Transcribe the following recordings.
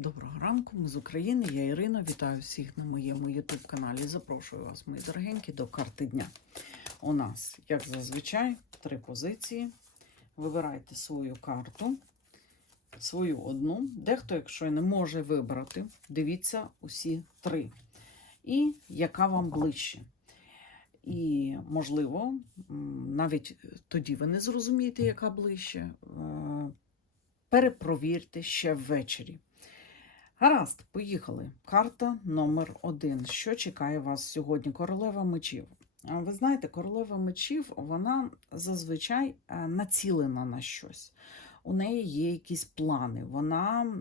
Доброго ранку, ми з України. Я Ірина. Вітаю всіх на моєму YouTube каналі. Запрошую вас, мої дорогенькі, до карти дня. У нас, як зазвичай, три позиції. Вибирайте свою карту, свою одну. Дехто, якщо не може вибрати, дивіться усі три. І яка вам ближче. І, можливо, навіть тоді ви не зрозумієте, яка ближче. Е, Перепровірте ще ввечері. Гаразд, поїхали. Карта номер один. Що чекає вас сьогодні? Королева мечів. Ви знаєте, королева мечів вона зазвичай е, націлена на щось. У неї є якісь плани. Вона,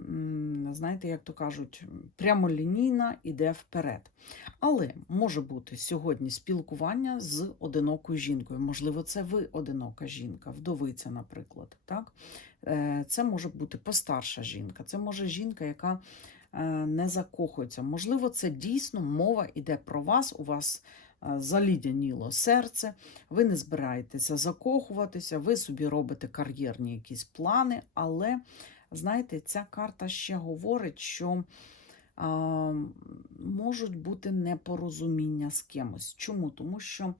знаєте, як то кажуть, прямолінійна іде вперед. Але може бути сьогодні спілкування з одинокою жінкою. Можливо, це ви одинока жінка, вдовиця, наприклад. Так? Е, Це може бути постарша жінка, це може жінка, яка е, не закохується. Можливо, це дійсно мова йде про вас, у вас залідяніло серце, ви не збираєтеся закохуватися, ви собі робите кар'єрні якісь плани, але знаєте, ця карта ще говорить, що а, можуть бути непорозуміння з кимось. Чому? Тому що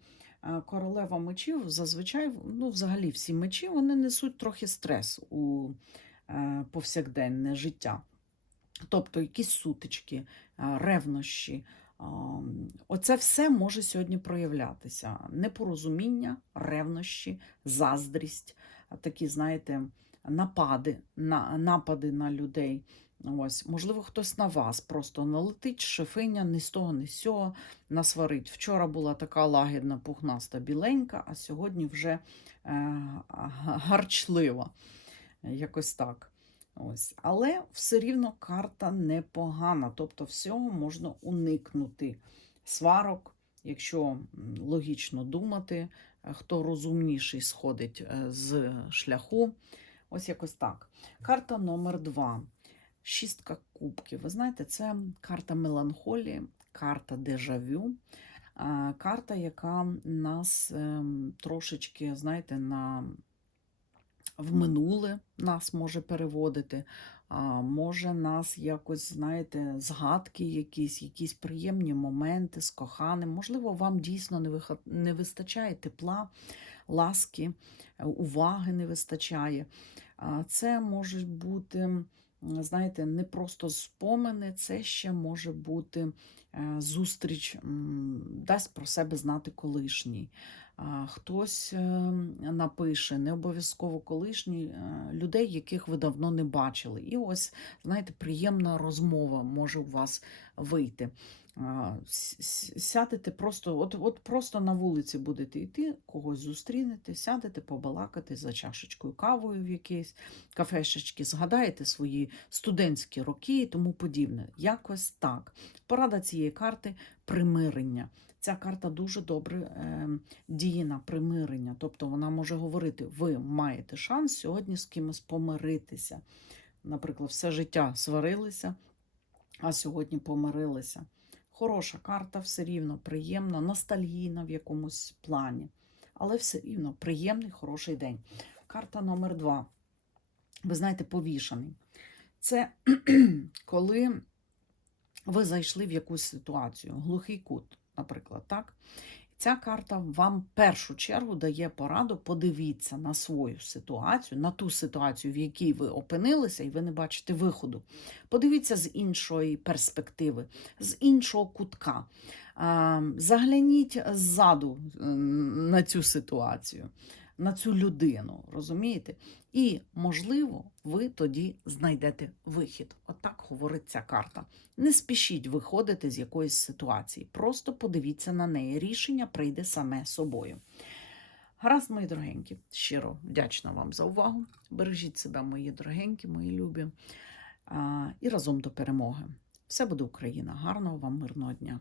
е, королева мечів зазвичай, ну, взагалі, всі мечі вони несуть трохи стрес у е, повсякденне життя. Тобто якісь сутички, е, ревнощі. Оце все може сьогодні проявлятися. Непорозуміння, ревнощі, заздрість, такі, знаєте, напади на, напади на людей. Ось, можливо, хтось на вас просто налетить, шифиня, ні з того, ні з сього насварить. Вчора була така лагідна, пухнаста біленька, а сьогодні вже е, гарчлива. Якось так. Ось. Але все рівно карта непогана, тобто всього можна уникнути сварок, якщо логічно думати, е, хто розумніший сходить е, з шляху. Ось якось так. Карта номер два. Шістка кубків. Ви знаєте, це карта меланхолії, карта дежавю, карта, яка нас ем, трошечки, знаєте, на в минуле нас може переводити, а може нас якось, знаєте, згадки якісь, якісь приємні моменти з коханим. Можливо, вам дійсно не, не вистачає тепла, ласки, е, уваги не вистачає. А Це може бути, знаєте, не просто спомини, це ще може бути е, зустріч, дасть про себе знати колишній. Хтось е, напише, не обов'язково колишній, е, людей, яких ви давно не бачили. І ось, знаєте, приємна розмова може у вас вийти. Сядете просто, от, от просто на вулиці будете йти, когось зустрінете, сядете, побалакати за чашечкою кавою в якійсь кафешечки, згадаєте свої студентські роки і тому подібне. Якось так. Порада цієї карти примирення. Ця карта дуже добре е, діє на примирення. Тобто вона може говорити: ви маєте шанс сьогодні з кимось помиритися. Наприклад, все життя сварилися, а сьогодні помирилися. Хороша карта, все рівно приємна, ностальгійна в якомусь плані. Але все рівно приємний, хороший день. Карта номер два. Ви знаєте, повішаний. Це коли ви зайшли в якусь ситуацію, глухий кут, наприклад, так? Ця карта вам в першу чергу дає пораду подивіться на свою ситуацію, на ту ситуацію, в якій ви опинилися, і ви не бачите виходу. Подивіться з іншої перспективи, з іншого кутка. Загляніть ззаду на цю ситуацію, на цю людину, розумієте? І, можливо, ви тоді знайдете вихід. Отак говорить ця карта. Не спішіть виходити з якоїсь ситуації. Просто подивіться на неї. Рішення прийде саме собою. Гаразд, мої дорогенькі, щиро вдячна вам за увагу. Бережіть себе, мої дорогенькі, мої любі. І разом до перемоги. Все буде Україна. Гарного вам мирного дня!